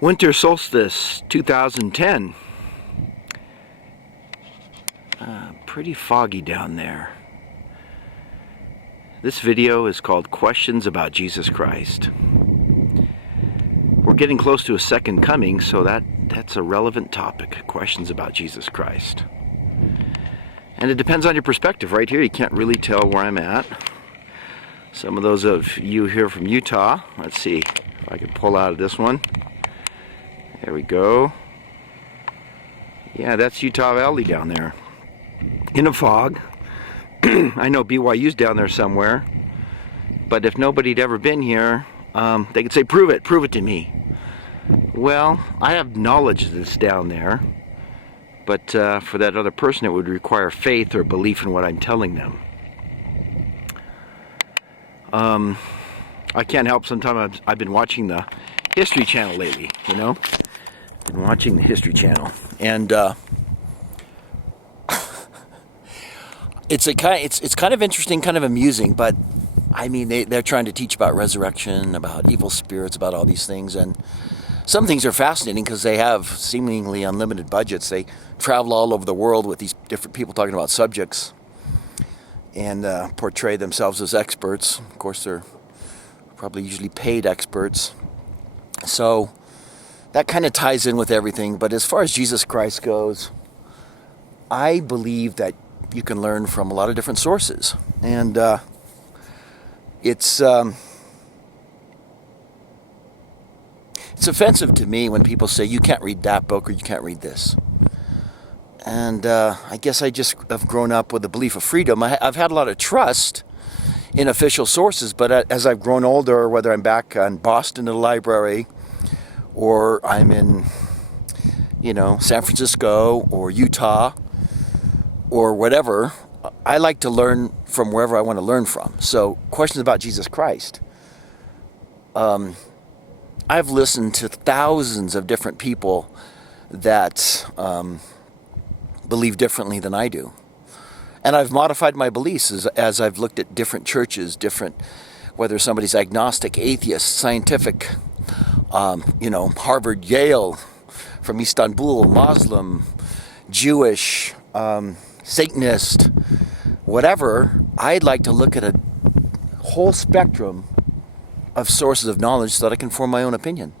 Winter solstice 2010. Pretty foggy down there. This video is called Questions About Jesus Christ. We're getting close to a second coming, so that's a relevant topic. Questions about Jesus Christ. And it depends on your perspective. Right here, you can't really tell where I'm at. Some of those of you here from Utah, let's see if I can pull out of this one. There we go. Yeah, that's Utah Valley down there. In a fog. I know BYU's down there somewhere. But if nobody had ever been here, they could say, prove it to me. Well, I have knowledge that's down there. But for that other person, it would require faith or belief in what I'm telling them. I can't help, sometimes I've been watching the History Channel lately, you know? Been watching the History Channel. And it's kind of interesting, kind of amusing, but I mean, they're trying to teach about resurrection, about evil spirits, about all these things, and some things are fascinating because they have seemingly unlimited budgets. They travel all over the world with these different people talking about subjects and portray themselves as experts. Of course, they're probably usually paid experts. So that kind of ties in with everything. But as far as Jesus Christ goes, I believe that you can learn from a lot of different sources. And it's offensive to me when people say you can't read that book or you can't read this. And I guess I just have grown up with the belief of freedom. I've had a lot of trust in official sources, but as I've grown older, whether I'm back in Boston at a library, or I'm in, San Francisco or Utah or whatever, I like to learn from wherever I want to learn from. So, questions about Jesus Christ. I've listened to thousands of different people that believe differently than I do. And I've modified my beliefs as I've looked at different churches, whether somebody's agnostic, atheist, scientific, Harvard, Yale, from Istanbul, Muslim, Jewish, Satanist, whatever. I'd like to look at a whole spectrum of sources of knowledge so that I can form my own opinion.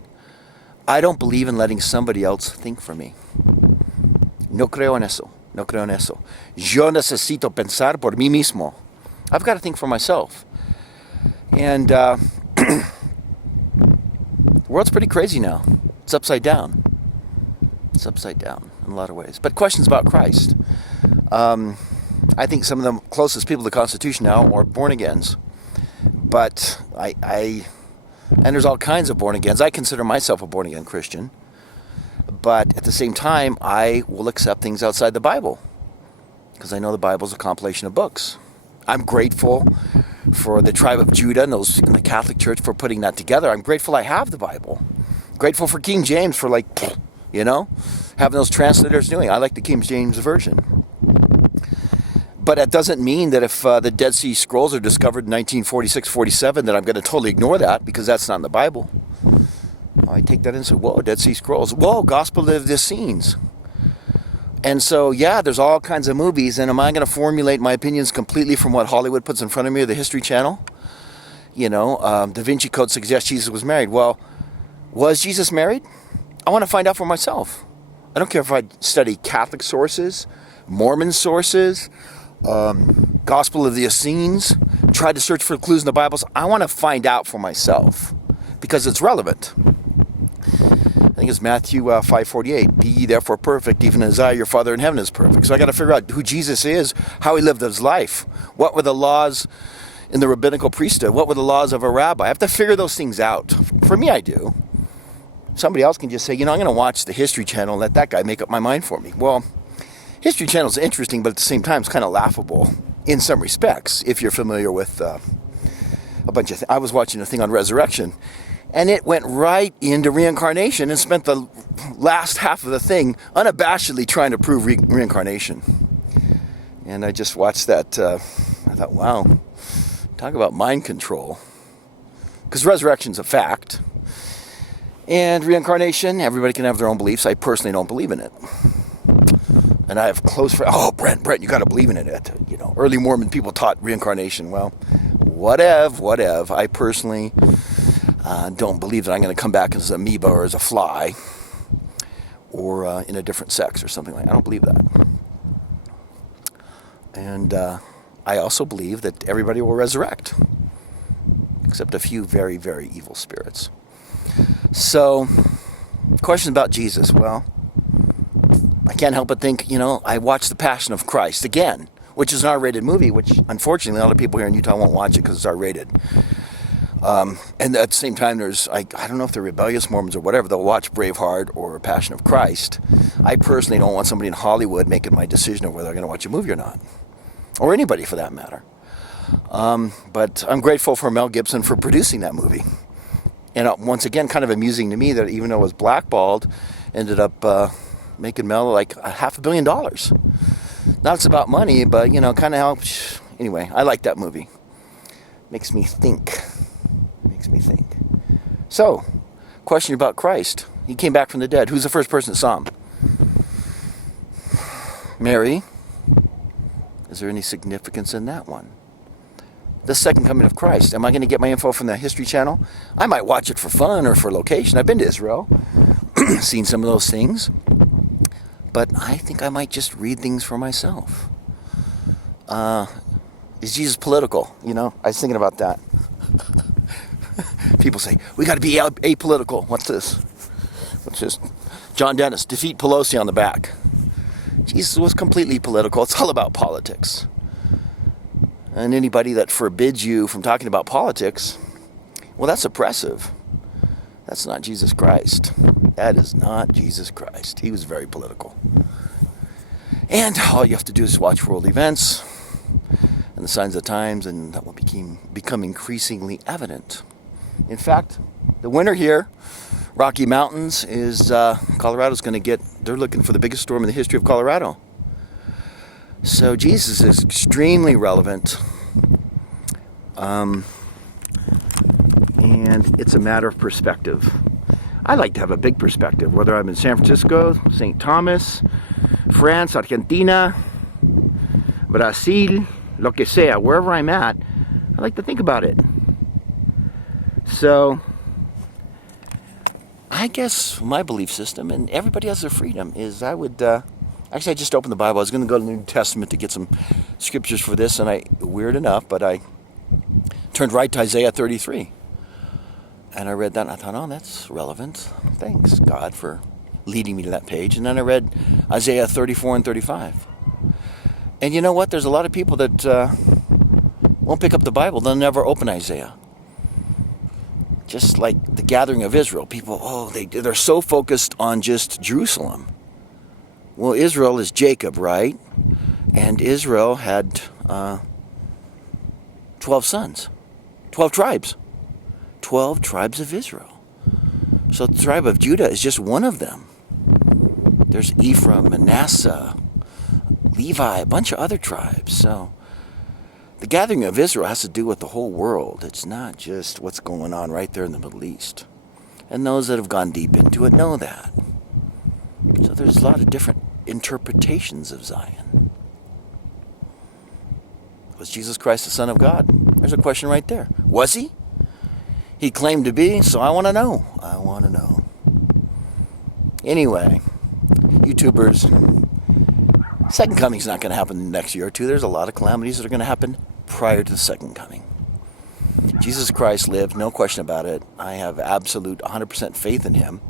I don't believe in letting somebody else think for me. No creo en eso. No creo en eso. Yo necesito pensar por mí mismo. I've got to think for myself. And the world's pretty crazy now. It's upside down. It's upside down in a lot of ways. But questions about Christ. I think some of the closest people to the Constitution now are born-agains. But and there's all kinds of born-agains. I consider myself a born-again Christian. But at the same time, I will accept things outside the Bible. Because I know the Bible's a compilation of books. I'm grateful for the tribe of Judah and those in the Catholic Church for putting that together. I'm grateful I have the Bible. Grateful for King James for having those translators doing. I like the King James Version. But that doesn't mean that if the Dead Sea Scrolls are discovered in 1946-47 that I'm going to totally ignore that because that's not in the Bible. I take that and say, whoa, Dead Sea Scrolls. Whoa, Gospel of the Essenes. And so, yeah, there's all kinds of movies. And am I going to formulate my opinions completely from what Hollywood puts in front of me or the History Channel? Da Vinci Code suggests Jesus was married. Well, was Jesus married? I want to find out for myself. I don't care if I study Catholic sources, Mormon sources, Gospel of the Essenes, try to search for clues in the Bibles. I want to find out for myself because it's relevant. I think it's Matthew 5:48. Be ye therefore perfect, even as I, your Father in heaven, is perfect. So I got to figure out who Jesus is, how he lived his life. What were the laws in the rabbinical priesthood? What were the laws of a rabbi? I have to figure those things out. For me, I do. Somebody else can just say, I'm going to watch the History Channel and let that guy make up my mind for me. Well, History Channel is interesting, but at the same time, it's kind of laughable in some respects, if you're familiar with a bunch of things. I was watching a thing on resurrection, and it went right into reincarnation and spent the last half of the thing unabashedly trying to prove reincarnation. And I just watched that. I thought, wow, talk about mind control. Because resurrection's a fact. And reincarnation, everybody can have their own beliefs. I personally don't believe in it. And I have close friends. Oh, Brent, you got to believe in it. Early Mormon people taught reincarnation. Well, whatever. I personally don't believe that I'm going to come back as an amoeba or as a fly or in a different sex or something like that. I don't believe that. And I also believe that everybody will resurrect, except a few very, very evil spirits. So, question about Jesus. Well, I can't help but think, I watched The Passion of Christ again, which is an R-rated movie, which unfortunately a lot of people here in Utah won't watch it because it's R-rated. And at the same time, there's, I don't know if they're rebellious Mormons or whatever, they'll watch Braveheart or Passion of Christ. I personally don't want somebody in Hollywood making my decision of whether they're going to watch a movie or not. Or anybody for that matter. But I'm grateful for Mel Gibson for producing that movie. And once again, kind of amusing to me that even though it was blackballed, ended up making Mel like $500 million. Not it's about money, but, kind of helps. Anyway, I like that movie. Makes me think. So, question about Christ. He came back from the dead. Who's the first person that saw him? Mary. Is there any significance in that one? The second coming of Christ. Am I going to get my info from the History Channel? I might watch it for fun or for location. I've been to Israel, seen some of those things. But I think I might just read things for myself. Is Jesus political? I was thinking about that. People say, we got to be apolitical. What's this? John Dennis, defeat Pelosi on the back. Jesus was completely political. It's all about politics. And anybody that forbids you from talking about politics, well, that's oppressive. That's not Jesus Christ. That is not Jesus Christ. He was very political. And all you have to do is watch world events and the signs of the times, and that will become increasingly evident. In fact, the winter here, Rocky Mountains, is Colorado's going to get, they're looking for the biggest storm in the history of Colorado. So Jesus is extremely relevant. And it's a matter of perspective. I like to have a big perspective, whether I'm in San Francisco, St. Thomas, France, Argentina, Brazil, lo que sea, wherever I'm at, I like to think about it. So, I guess my belief system, and everybody has their freedom, is I would, actually I just opened the Bible. I was going to go to the New Testament to get some scriptures for this, and weird enough, but I turned right to Isaiah 33. And I read that, and I thought, oh, that's relevant. Thanks, God, for leading me to that page. And then I read Isaiah 34 and 35. And you know what? There's a lot of people that won't pick up the Bible. They'll never open Isaiah. Just like the gathering of Israel. People, they're so focused on just Jerusalem. Well, Israel is Jacob, right? And Israel had 12 sons, 12 tribes. 12 tribes of Israel. So the tribe of Judah is just one of them. There's Ephraim, Manasseh, Levi, a bunch of other tribes. So the gathering of Israel has to do with the whole world. It's not just what's going on right there in the Middle East. And those that have gone deep into it know that. So there's a lot of different interpretations of Zion. Was Jesus Christ the Son of God? There's a question right there. Was he? He claimed to be, so I want to know. Anyway, YouTubers, second coming's not going to happen in the next year or two. There's a lot of calamities that are going to happen prior to the second coming. Jesus Christ lived, no question about it. I have absolute 100% faith in him.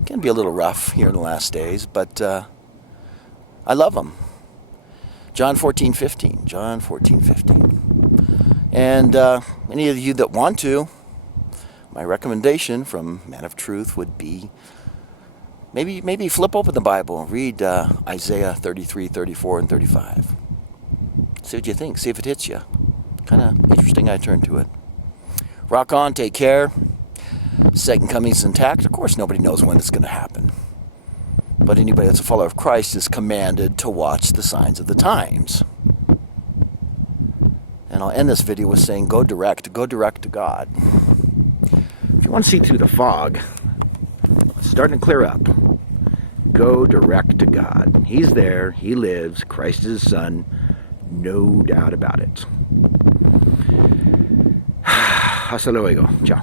It can be a little rough here in the last days, but I love him. John 14:15. And any of you that want to, my recommendation from Man of Truth would be maybe flip open the Bible and read Isaiah 33, 34, and 35. See what you think. See if it hits you. Kind of interesting I turned to it. Rock on. Take care. Second coming's intact. Of course, nobody knows when it's going to happen. But anybody that's a follower of Christ is commanded to watch the signs of the times. And I'll end this video with saying, go direct to God. If you want to see through the fog, starting to clear up. Go direct to God. He's there. He lives. Christ is his son. No doubt about it. Hasta luego. Ciao.